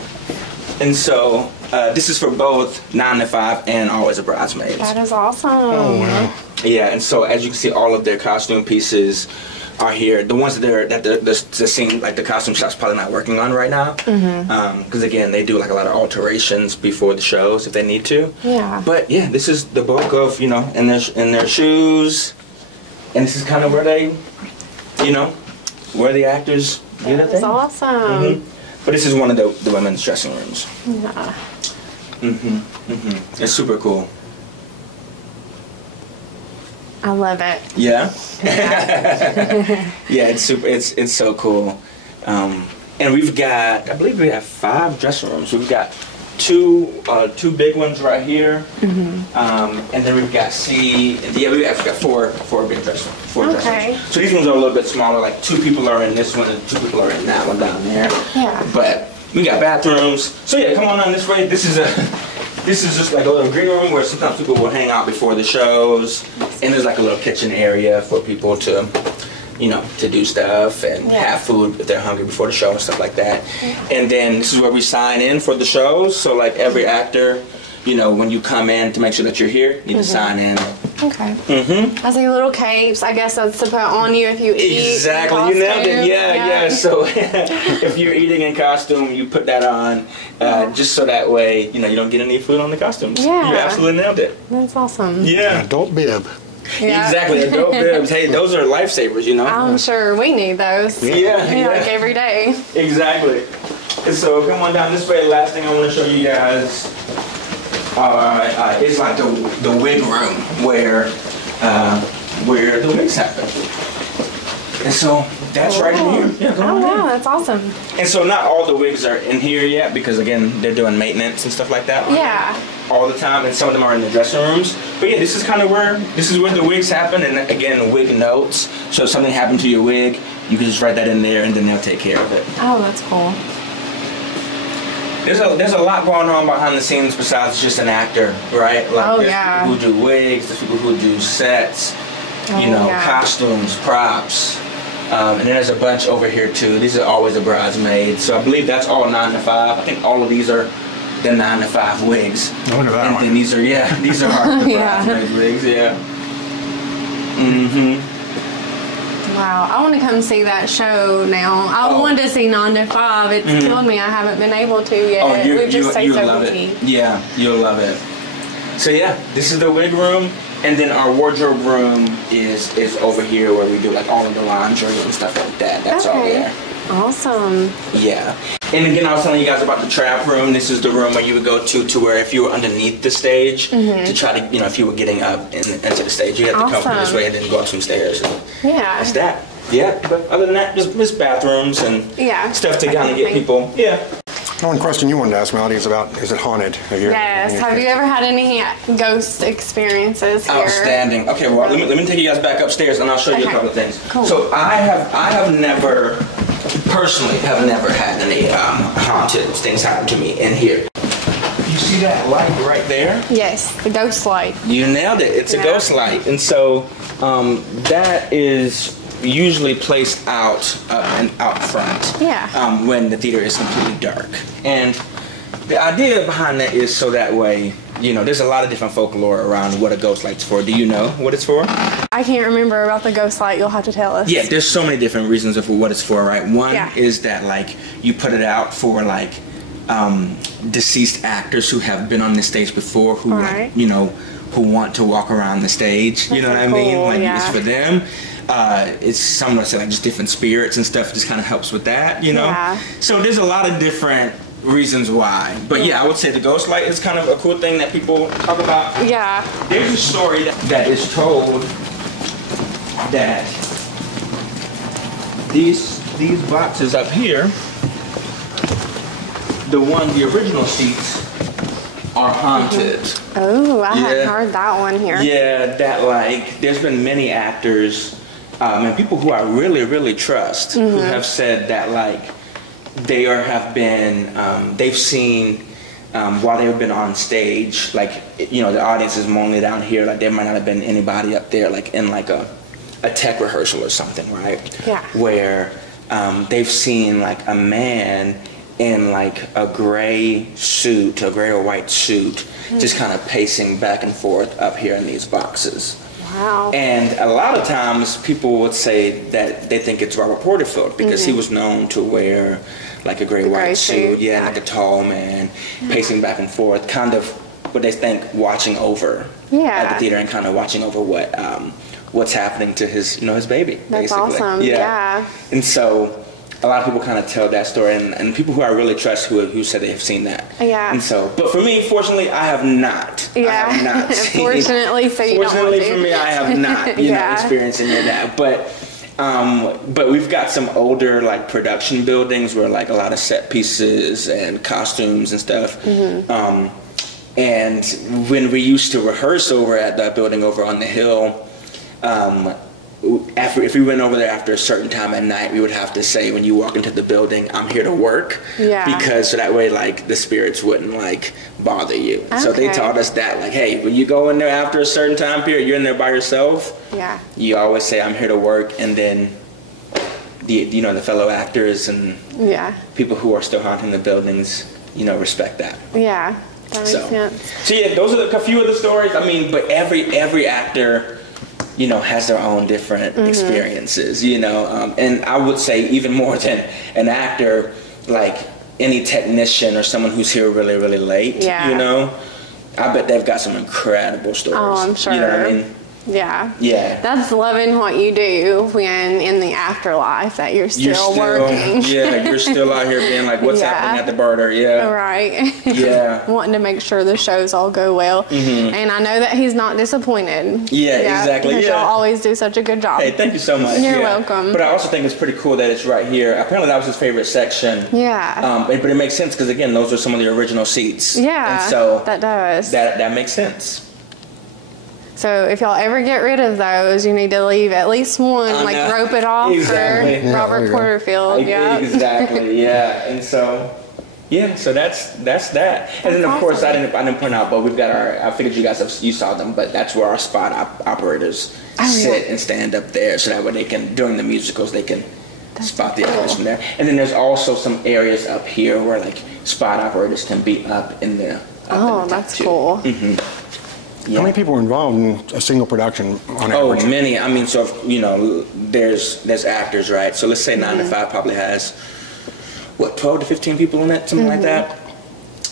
And so this is for both 9 to 5 and Always a Bridesmaid. That is awesome. Oh, wow. Yeah, and so as you can see, all of their costume pieces are here. The ones that the scene, like the costume shop's probably not working on right now. Because again, they do like a lot of alterations before the shows if they need to. Yeah. But yeah, this is the bulk of, you know, in their shoes. And this is kind of where they, you know, where the actors do their thing. That's awesome. But this is one of the women's dressing rooms. Yeah. It's super cool. I love it. Yeah? Yeah, it's super, it's so cool. And we've got, I believe we have 5 dressing rooms. We've got two big ones right here. And then we've got we've actually got four big dressing rooms. 4 dressing rooms. So these ones are a little bit smaller, like 2 people are in this one and 2 people are in that one down there. Yeah. But we got bathrooms. So yeah, come on down this way. This is just like a little green room where sometimes people will hang out before the shows. And there's like a little kitchen area for people to, you know, to do stuff and have food if they're hungry before the show and stuff like that. And then this is where we sign in for the shows. So like every actor, you know, when you come in to make sure that you're here, you need to sign in. Okay. I see little capes. I guess that's to put on you if you eat. Exactly, you nailed it. Yeah. So if you're eating in costume, you put that on, just so that way, you know, you don't get any food on the costumes. Yeah. You absolutely nailed it. That's awesome. Yeah. Adult bib. Yeah. Exactly, adult bibs. Hey, those are lifesavers, you know. I'm sure we need those. Yeah. Like every day. Exactly. And so come on down this way. Last thing I want to show you guys is like the wig room where the wigs happen. And so that's right in here. Yeah, come on wow, in. that's awesome. And so not all the wigs are in here yet because again they're doing maintenance and stuff like that. Yeah. All the time, and some of them are in the dressing rooms. But yeah, this is where the wigs happen, and again, wig notes. So if something happened to your wig, you can just write that in there, and then they'll take care of it. Oh, that's cool. There's a lot going on behind the scenes besides just an actor, right? Like there's people who do wigs, there's people who do sets, you know, costumes, props. And then there's a bunch over here too. These are Always a Bridesmaid. So I believe that's all 9 to 5. I think all of these are the 9 to 5 wigs. Oh, look at that and one. then these are the bridesmaid wigs, yeah. Wow, I want to come see that show now. I wanted to see 9 to 5. It's killed me. I haven't been able to yet. Oh, We've love it. Yeah, you'll love it. So yeah, this is the wig room, and then our wardrobe room is over here where we do like all of the laundry and stuff like that. That's all there. Awesome. Yeah. And again, I was telling you guys about the trap room. This is the room where you would go to where if you were underneath the stage to try to, you know, if you were getting up into the stage, you had to come from this way and then go up some stairs. And that's that. Yeah. But other than that, just bathrooms and stuff to kind of get people. Yeah. One question you wanted to ask, Melody, is about, is it haunted? Yes. Have you ever had any ghost experiences here? Outstanding. Okay, well, let me take you guys back upstairs and I'll show you a couple of things. Cool. So I have never had any haunted things happen to me in here. You see see that light right there? Yes, the ghost light. You nailed it. It's a ghost light. And so that is usually placed out and out front. Yeah. When the theater is completely dark. And the idea behind that is so that way, you know, there's a lot of different folklore around what a ghost light's for. Do you know what it's for? I can't remember about the ghost light. You'll have to tell us. Yeah, there's so many different reasons of what it's for, right? One Yeah. is that, like, you put it out for, like, deceased actors who have been on the stage before, who, Right. like, you know, who want to walk around the stage. You know what I mean? cool, Like, yeah. it's for them. It's some would say like just different spirits and stuff. Just kind of helps with that, you know. Yeah. So there's a lot of different reasons why. But yeah, I would say the ghost light is kind of a cool thing that people talk about. Yeah. There's a story that is told that these boxes up here, the original seats, are haunted. Oh, I hadn't Yeah. heard that one here. Yeah, that like there's been many actors and people who I really trust who have said that like they have been they've seen while they've been on stage, like, you know, the audience is mainly down here, like there might not have been anybody up there like in like a tech rehearsal or something, right? Yeah. Where they've seen like a man in like a gray suit, a gray or white suit, just kind of pacing back and forth up here in these boxes. Wow. And a lot of times people would say that they think it's Robert Porterfield because he was known to wear like a gray white suit, yeah. like a tall man, pacing back and forth, kind of what they think watching over at the theater and kind of watching over what's happening to his, you know, his baby. That's basically. awesome. Yeah. And so a lot of people kind of tell that story, and people who I really trust who said they have seen that. Yeah. And so, but for me, fortunately, I have not. Yeah. I have not seen. Fortunately, so you don't want Fortunately to. for me, I have not, you know, experienced any of that. But we've got some older like production buildings where like a lot of set pieces and costumes and stuff. And when we used to rehearse over at that building over on the hill, if we went over there after a certain time at night, we would have to say when you walk into the building, "I'm here to work," because so that way like the spirits wouldn't like bother you. Okay. So they taught us that, like, hey, when you go in there after a certain time period, you're in there by yourself. Yeah. You always say, "I'm here to work," and then the fellow actors and people who are still haunting the buildings, you know, respect that. Yeah, that makes sense. So yeah, those are a few of the stories. I mean, but every actor, you know, has their own different experiences, you know, and I would say even more than an actor, like any technician or someone who's here really late, you know, I bet they've got some incredible stories. Oh, I'm sure. You know what I mean? Yeah. Yeah. That's loving what you do when in the afterlife that you're still working. Yeah, you're still out here being like, what's happening at the Barter? Yeah. Right. Yeah. Wanting to make sure the shows all go well. And I know that he's not disappointed. Yeah, exactly. Because y'all always do such a good job. Hey, thank you so much. You're welcome. But I also think it's pretty cool that it's right here. Apparently that was his favorite section. Yeah. But it makes sense because, again, those are some of the original seats. Yeah, and so that does. That makes sense. So if y'all ever get rid of those, you need to leave at least one, like rope it off for Robert Porterfield. Yeah, exactly. Yeah, and so so that's that. And then of course I didn't point out, but we've got I figured you saw them, but that's where our spot operators sit and stand up there, so that way they can during the musicals they can spot the actors from there. And then there's also some areas up here where like spot operators can be up in the. That's cool. Yeah. How many people are involved in a single production on average? Oh, many. I mean, so you know, there's actors, right? So let's say 9 to 5 probably has 12 to 15 people in it, something like that.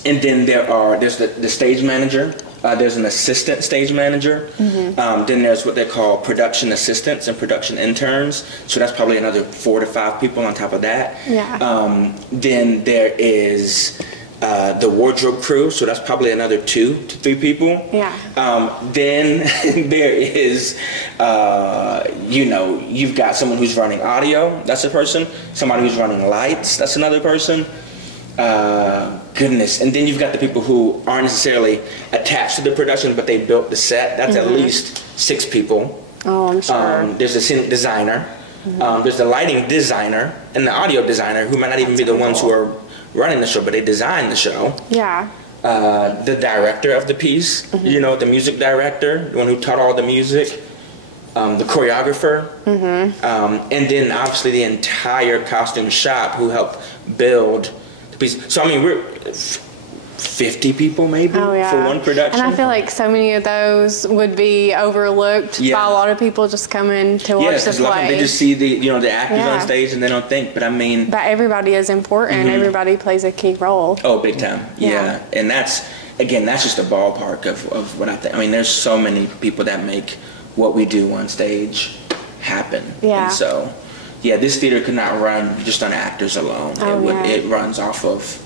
And then there's the stage manager. There's an assistant stage manager. Then there's what they call production assistants and production interns. So that's probably another 4 to 5 people on top of that. Yeah. Then there is the wardrobe crew, so that's probably another 2 to 3 people. Yeah. Then there is, you know, you've got someone who's running audio, that's a person. Somebody who's running lights, that's another person. Goodness. And then you've got the people who aren't necessarily attached to the production, but they built the set. That's at least 6 people. Oh, I'm sure. There's a scenic designer. There's the lighting designer and the audio designer, who might not even be the ones who are running the show, but they design the show. Yeah. the director of the piece, you know, the music director, the one who taught all the music, the choreographer, and then obviously the entire costume shop who helped build the piece. So I mean, we're 50 people maybe for one production. And I feel like so many of those would be overlooked by a lot of people just coming to watch the play. They just see the, you know, the actors on stage and they don't think, but I mean. But everybody is important. Everybody plays a key role. Oh, big time. Yeah. And that's, again, that's just a ballpark of what I think. I mean, there's so many people that make what we do on stage happen. Yeah. And so, yeah, this theater could not run just on actors alone. It runs off of,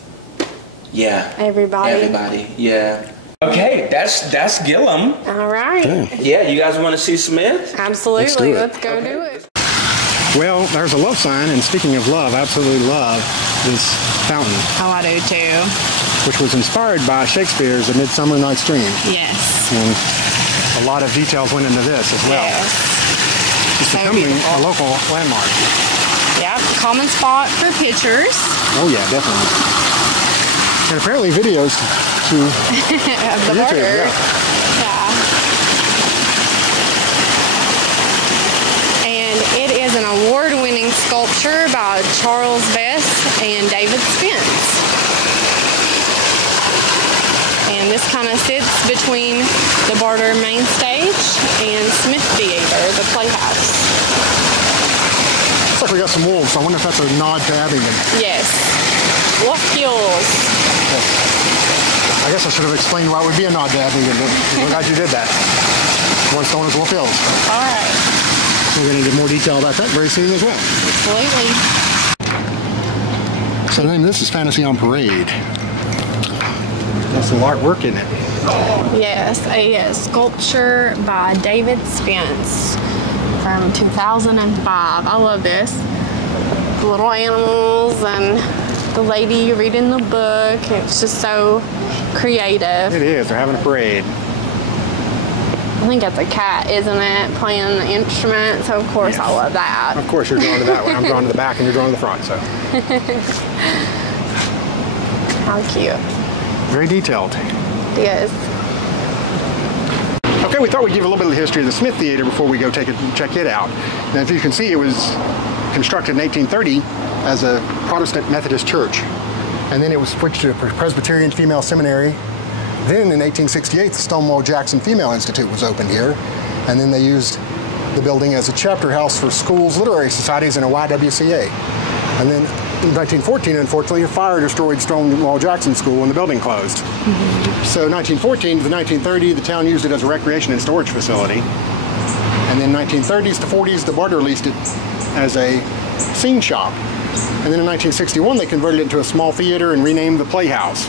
everybody. Yeah. Okay, that's Gillum. All right. Yeah, you guys want to see Smith? Absolutely. Let's go do it. Well, there's a love sign, and speaking of love, I absolutely love this fountain. Oh, I do too. Which was inspired by Shakespeare's A Midsummer Night's Dream. Yes. And a lot of details went into this as well. Yes. It's becoming a local landmark. Yep, common spot for pictures. Oh yeah, definitely. And apparently videos to the Barter. Yeah. And it is an award-winning sculpture by Charles Best and David Spence. And this kind of sits between the Barter main stage and Smith Theater, the playhouse. Looks like we got some wolves. I wonder if that's a nod to Abingdon. Yes. Wolf kills. I guess I should have explained why it would be a nod to Abingdon, but I'm glad you did that. Once known as Wolf Hills. All right. We're going to get more detail about that very soon as well. Absolutely. So the name of this is Fantasy on Parade. That's some artwork in it. Yes, a sculpture by David Spence from 2005. I love this. The little animals and the lady reading the book. It's just so creative. It is. They're having a parade. I think it's a cat, isn't it? Playing the instrument. So of course I love that. Of course you're drawn to that one. I'm drawn to the back and you're drawn to the front. So. How cute. Very detailed. Yes. Okay, we thought we'd give a little bit of the history of the Smith Theater before we go check it out. Now, if you can see, it was constructed in 1830 as a Protestant Methodist church. And then it was switched to a Presbyterian female seminary. Then in 1868, the Stonewall Jackson Female Institute was opened here. And then they used the building as a chapter house for schools, literary societies, and a YWCA. And then in 1914, unfortunately, a fire destroyed Stonewall Jackson School and the building closed. So 1914 to 1930, the town used it as a recreation and storage facility. And then 1930s to 40s, the Barter leased it as a scene shop. And then in 1961, they converted it into a small theater and renamed the Playhouse.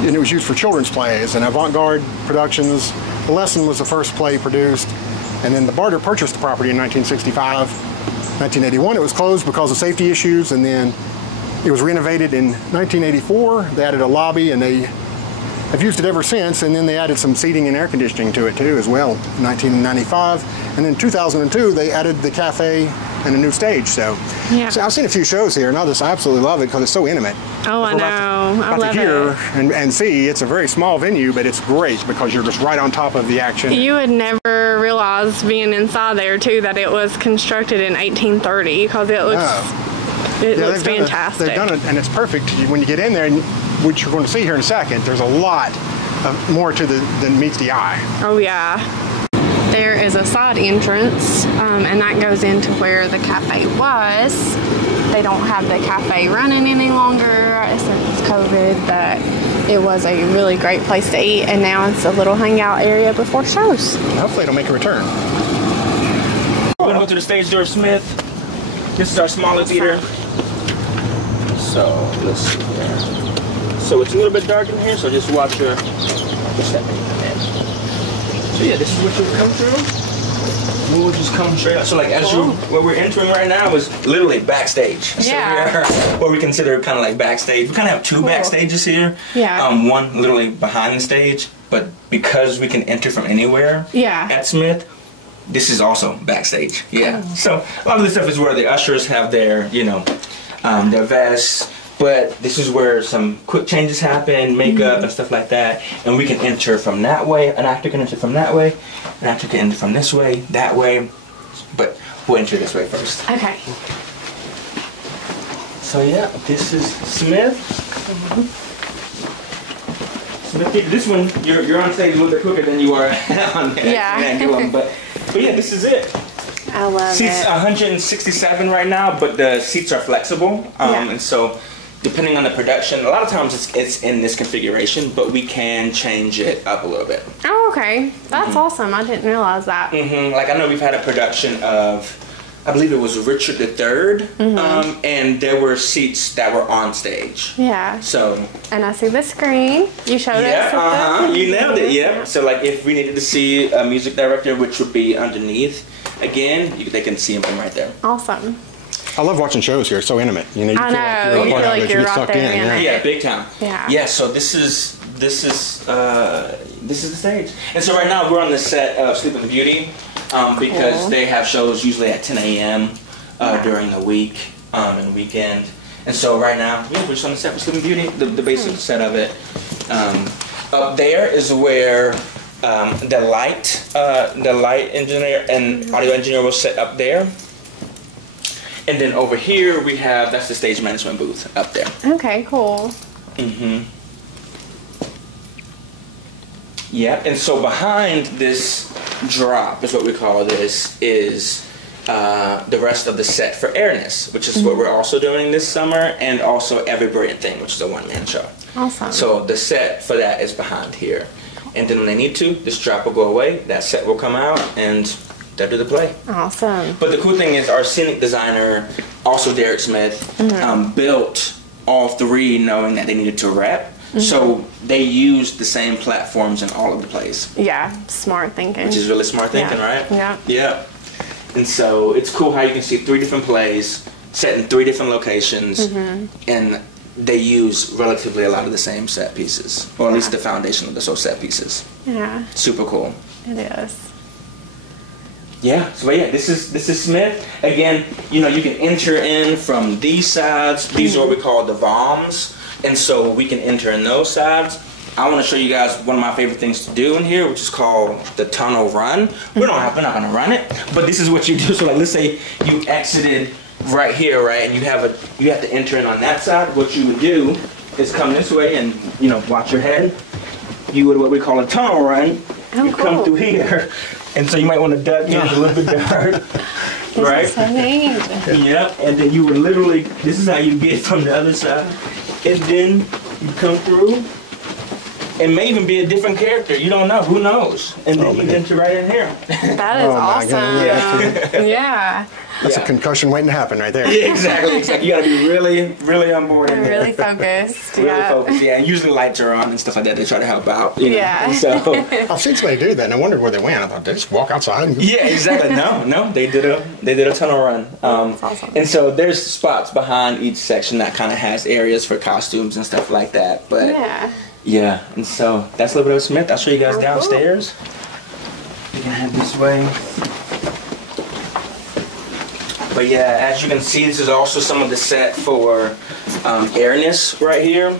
And it was used for children's plays and avant-garde productions. The Lesson was the first play produced. And then the Barter purchased the property in 1965. 1981, it was closed because of safety issues, and then it was renovated in 1984. They added a lobby, and they have used it ever since, and then they added some seating and air conditioning to it too as well in 1995. And in 2002, they added the cafe and a new stage. So I've seen a few shows here, and I absolutely love it because it's so intimate. Oh, I know. I love it. And see, it's a very small venue, but it's great because you're just right on top of the action. You would never realize being inside there too that it was constructed in 1830 because it looks fantastic. They've done it, and it's perfect when you get in there, and which you're going to see here in a second. There's a lot more to than meets the eye. Oh yeah. There is a side entrance, and that goes into where the cafe was. They don't have the cafe running any longer since COVID, but it was a really great place to eat, and now it's a little hangout area before shows. Hopefully it'll make a return. We're going to go to the stage door, Smith. This is our smaller theater. So, let's see here. So it's a little bit dark in here, so just watch your step in. So yeah, this is what you'll come through. We'll just come straight up. So like what we're entering right now is literally backstage. Yeah. So we're what we consider kind of like backstage. We kind of have two backstages here. Yeah. One literally behind the stage, but because we can enter from anywhere at Smith, this is also backstage. Yeah. So a lot of this stuff is where the ushers have their, their vests, But this is where some quick changes happen, makeup and stuff like that. And we can enter from that way. An actor can enter from that way. An actor can enter from this way, that way. But we'll enter this way first. Okay. So yeah, this is Smith. Smith, this one, you're on stage a little bit quicker than you are on there. Yeah. But yeah, this is it. I love Seats it. 167 right now, but the seats are flexible. And so depending on the production, a lot of times it's in this configuration, but we can change it up a little bit. Oh, okay. That's awesome. I didn't realize that. Like I know we've had a production of, I believe it was Richard III, and there were seats that were on stage. Yeah. So. And I see the screen. You showed us. You nailed it. Yeah. So like if we needed to see a music director, which would be underneath, again, they can see him from right there. Awesome. I love watching shows here. It's so intimate. You know, you I feel know. like You feel like you're right sucked there. in. Yeah, big time. Yeah. Yeah. So this is the stage, and so right now we're on the set of Sleeping Beauty, because they have shows usually at 10 a.m. During the week and weekend, and so right now we're just on the set for Sleeping Beauty, the basic set of it. Up there is where the light engineer and audio engineer will sit up there. And then over here we have, that's the stage management booth up there. Okay, cool. Yeah, and so behind this drop is what we call this, is the rest of the set for Airness, which is what we're also doing this summer, and also Every Brilliant Thing, which is a one-man show. Awesome. So the set for that is behind here. And then when they need to, this drop will go away, that set will come out, and they'll do the play. Awesome. But the cool thing is our scenic designer, also Derek Smith, built all three knowing that they needed to rep. So they used the same platforms in all of the plays. Yeah, smart thinking. Which is really smart thinking, right? Yeah. Yeah. And so it's cool how you can see 3 different plays set in 3 different locations, and they use relatively a lot of the same set pieces, or at least the foundation of the set pieces. Yeah. Super cool. It is. Yeah, so yeah, this is Smith. Again, you know, you can enter in from these sides. These are what we call the VOMs, and so we can enter in those sides. I want to show you guys one of my favorite things to do in here, which is called the tunnel run. We're not gonna run it, but this is what you do. So like, let's say you exited right here, right, and you have to enter in on that side. What you would do is come this way and, you know, watch your head. You would what we call a tunnel run. You come through here. And so you might want to duck in a little bit hard, right? This is so neat. Yep, and then you would literally, this is how you get from the other side. And then you come through. It may even be a different character. You don't know. Who knows? And then you enter right in here. That is awesome. Yeah. That's a concussion waiting to happen right there. Yeah, exactly. You got to be really on board. I'm really focused. Really focused, yeah. And usually lights are on and stuff like that. They try to help out. You know? Yeah. So I've seen somebody do that, and I wondered where they went. I thought, they just walk outside and go. yeah, exactly. No, they did a tunnel run. That's awesome. And so there's spots behind each section that kind of has areas for costumes and stuff like that. But yeah, and so that's a little bit of Smith. I'll show you guys downstairs. You can head this way. But yeah, as you can see, this is also some of the set for Airness right here.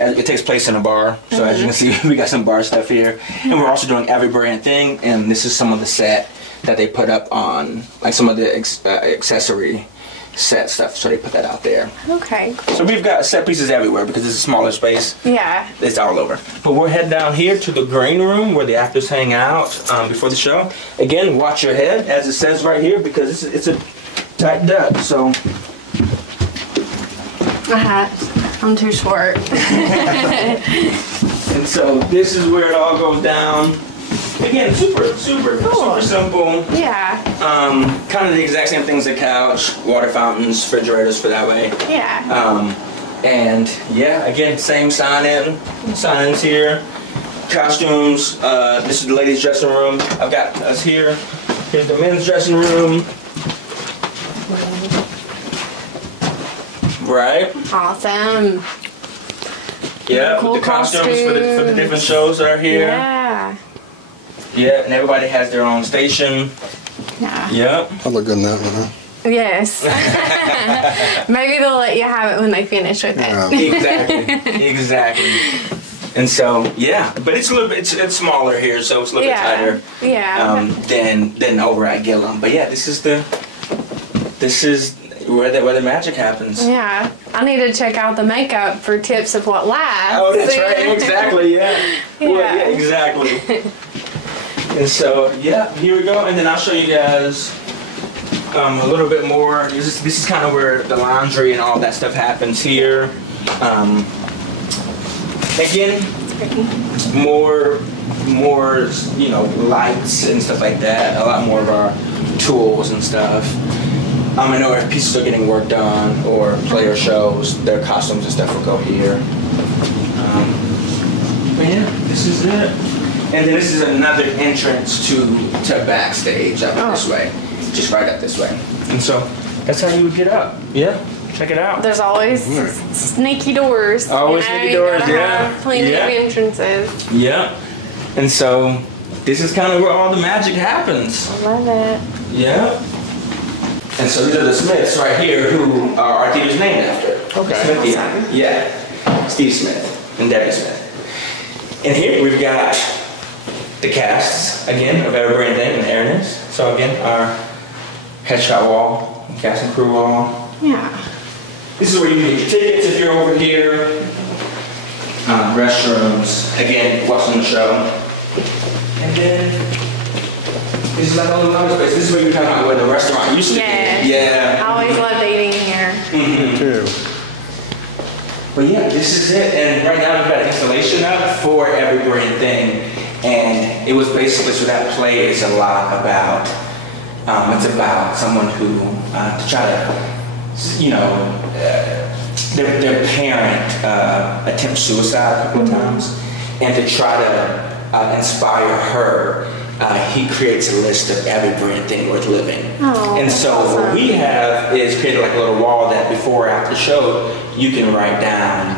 And it takes place in a bar. So as you can see, we got some bar stuff here. And we're also doing Every Brilliant Thing. And this is some of the set that they put up on, like some of the accessory set stuff. So they put that out there. Okay. So we've got set pieces everywhere because it's a smaller space. Yeah. It's all over. But we'll head down here to the green room where the actors hang out before the show. Again, watch your head, as it says right here, because it's a tight duck. So I'm too short. and so this is where it all goes down. Again, super simple. Yeah. Kind of the exact same things as a couch, water fountains, refrigerators for that way. Yeah. And yeah, again, same sign-ins here. Costumes, this is the ladies' dressing room. I've got us here. Here's the men's dressing room. Right? Awesome. Yeah, cool the costumes for the different shows are here. Yeah. Yeah, and everybody has their own station. Yeah. Yep. That look good in that one, huh? Yes. Maybe they'll let you have it when they finish with it. Exactly. And so, yeah, but it's a little bit, it's smaller here, so it's a little bit tighter. Than over at Gillum. But yeah, this is where the magic happens. Yeah, I need to check out the makeup for tips of what lasts. Oh, that's right. Exactly. Yeah. Well, yeah, exactly. And so, yeah, here we go. And then I'll show you guys a little bit more. This is kind of where the laundry and all that stuff happens here. Again, more, lights and stuff like that. A lot more of our tools and stuff. I know if pieces are getting work done or player shows, their costumes and stuff will go here. But yeah, this is it. And then this is another entrance to backstage up this way. Just right up this way. And so that's how you would get up. Yeah. Check it out. There's always sneaky doors. Always sneaky doors, have plenty of entrances. Yeah. And so this is kind of where all the magic happens. I love it. Yeah. And so these are the Smiths right here who our theater's named after. Okay. Smith, yeah. Steve Smith and Debbie Smith. And here we've got the casts, again, of Every Brain Thing and Aaron is. So again, our headshot wall, cast and crew wall. Yeah. This is where you can get your tickets if you're over here. Restrooms, again, watching the show. And then, this is like a little other space. This is where you're talking about where the restaurant used to be. Yeah. I always loved eating here. Me too. But yeah, this is it. And right now we've got an installation up for Every Brain Thing. And it was basically, so that play is a lot about, it's about someone who, to try to, their parent attempts suicide a couple of times, and to try to inspire her, he creates a list of every brand thing worth living. And so awesome. What we have is created like a little wall that before or after the show, you can write down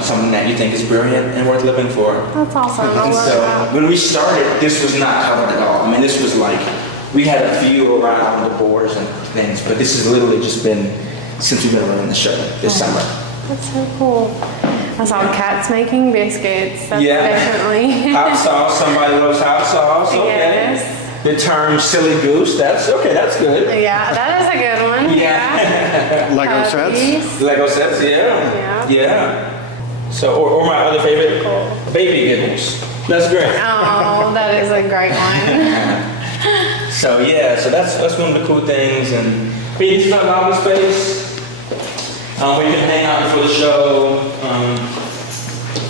something that you think is brilliant and worth living for. That's awesome. And so when we started, this was not covered at all. I mean, this was like, we had a few around the borders and things, but this has literally just been since we've been running the show this summer. That's so cool. I saw cats making biscuits. That's definitely. Hot sauce, somebody loves hot sauce. Okay. Yes. The term silly goose, that's okay, that's good. Yeah, that is a good one. Yeah. Lego sets. Lego sets, yeah. So, or my other favorite, baby giggles. That's great. Oh, that is a great one. So that's one of the cool things. And this is our lobby space. We can hang out before the show.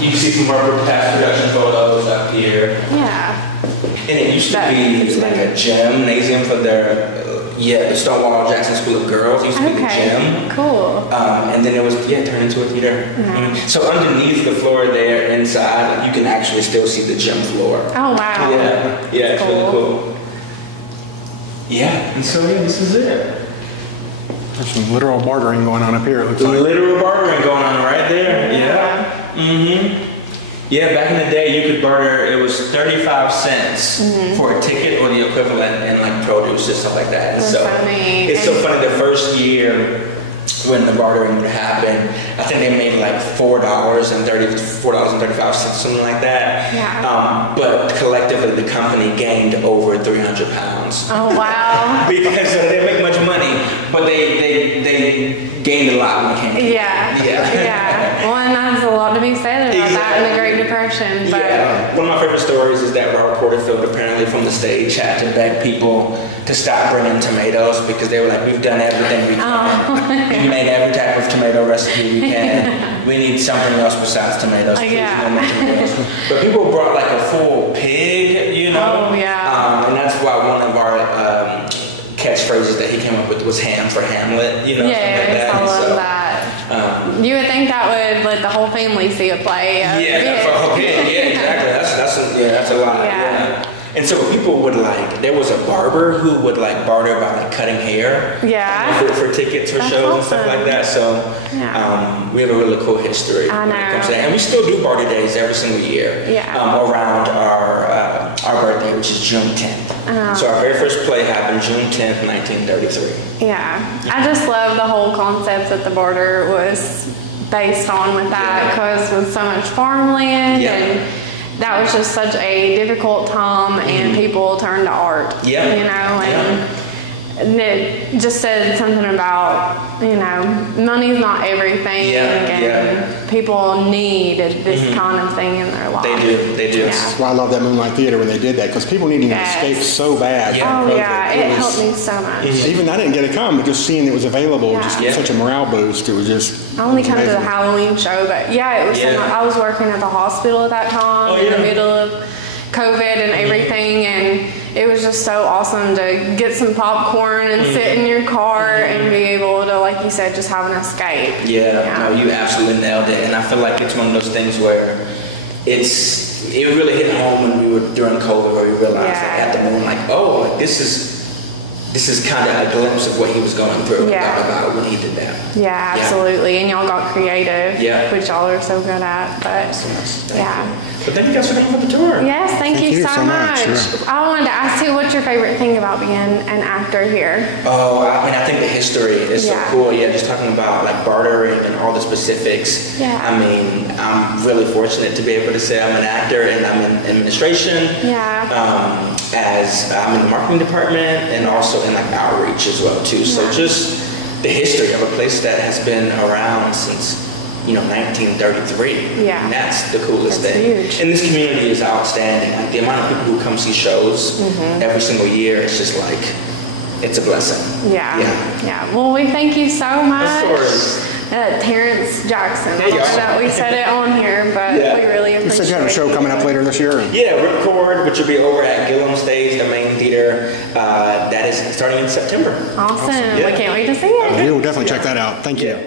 You can see some of our past production photos up here. Yeah. And it used to be like a gymnasium for the Stonewall Jackson School of Girls. It used to be the gym. Cool. And then it was turned into a theater. So underneath the floor there, inside, you can actually still see the gym floor. Oh wow. Yeah, it's really cool. Yeah, and so this is it. There's some literal bartering going on up here, it looks like. Literal bartering going on right there, yeah. Yeah, back in the day, you could barter, it was 35 cents for a ticket or the equivalent in like produce and stuff like that. And so funny. It's so funny, the first year when the bartering would happen, I think they made like $4.35, something like that. Yeah. But collectively, the company gained over 300 pounds. Oh wow. Because they didn't make much money, but they gained a lot when it came. Yeah. Well, and that's a lot to be said about that in the Great Depression. But one of my favorite stories is that Robert Porterfield apparently from the stage had to beg people to stop bringing tomatoes because they were like, we've done everything we can. We've made every type of tomato recipe we can. We need something else besides tomatoes. Please, no more tomatoes. But people brought like a full pig, Oh, yeah. And that's why one of our catchphrases that he came up with was ham for Hamlet, something like that. I love that. You would think that would let the whole family see a play. Exactly. That's a lot. Yeah. And so people would there was a barber who would barter by cutting hair. Yeah. For tickets for shows and stuff like that. So we have a really cool history when it comes to that. And we still do barter days every single year. Yeah. Around our our birthday, which is June 10th. So our very first play happened June 10th, 1933. Yeah, I just love the whole concept that the Barter was based on with that, because with so much farmland and that was just such a difficult time, and people turned to art. You know, and it just said something about, you know, money's not everything, and people need this kind of thing in their life. They do. That's why I love that Moonlight Theater when they did that, because people needed to escape so bad. It helped me so much. Even I didn't get to come, but just seeing it was available, just such a morale boost. It was just. I only come to the Halloween show, but it was. I was working at the hospital at that time in the middle of COVID and everything, and it was just so awesome to get some popcorn and sit in your car and be able to, like you said, just have an escape. No, you absolutely nailed it. And I feel like it's one of those things where it really hit home when we were during COVID, where we realized at the moment, like, oh, this is kind of a glimpse of what he was going through about when he did that. Yeah, absolutely. And y'all got creative, which y'all are so good at. But But thank you guys for coming for the tour. Yes, thank you so much. Sure. I wanted to ask you, what's your favorite thing about being an actor here? Oh, I mean, I think the history is so cool. Just talking about like Barter and all the specifics. I mean, I'm really fortunate to be able to say I'm an actor and I'm in administration. As I'm in the marketing department and also in like outreach as well too. So just the history of a place that has been around since 1933. And that's the coolest thing. Huge. And this community is outstanding. Like the amount of people who come see shows every single year, it's just like, it's a blessing. Well, we thank you so much. Of course. Terrence Jackson. I don't know that we said it on here, but we really appreciate it. You said you had a show coming up later this year? Ripcord, which will be over at Gillum Stage, the main theater. That is starting in September. Awesome. We can't wait to see it. We will definitely check that out. Thank you.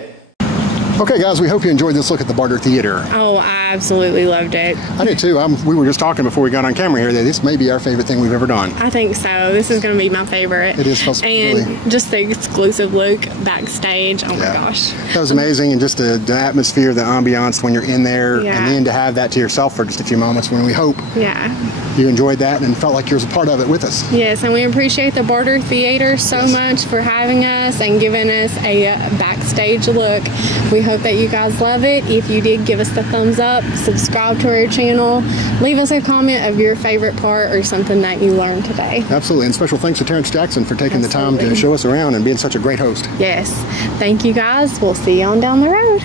Okay, guys, we hope you enjoyed this look at the Barter Theater. Oh, I absolutely loved it. I did too. We were just talking before we got on camera here that this may be our favorite thing we've ever done. I think so. This is going to be my favorite. It is. And just the exclusive look backstage. Oh my gosh. That was amazing, and just the atmosphere, the ambiance when you're in there, and then to have that to yourself for just a few moments when we hope you enjoyed that and felt like you were a part of it with us. Yes, and we appreciate the Barter Theater so much for having us and giving us a backstage look. We hope that you guys love it. If you did, give us the thumbs up, subscribe to our channel, leave us a comment of your favorite part or something that you learned today. Absolutely, and special thanks to Terrence Jackson for taking the time to show us around and being such a great host. Yes, thank you guys. We'll see you on down the road.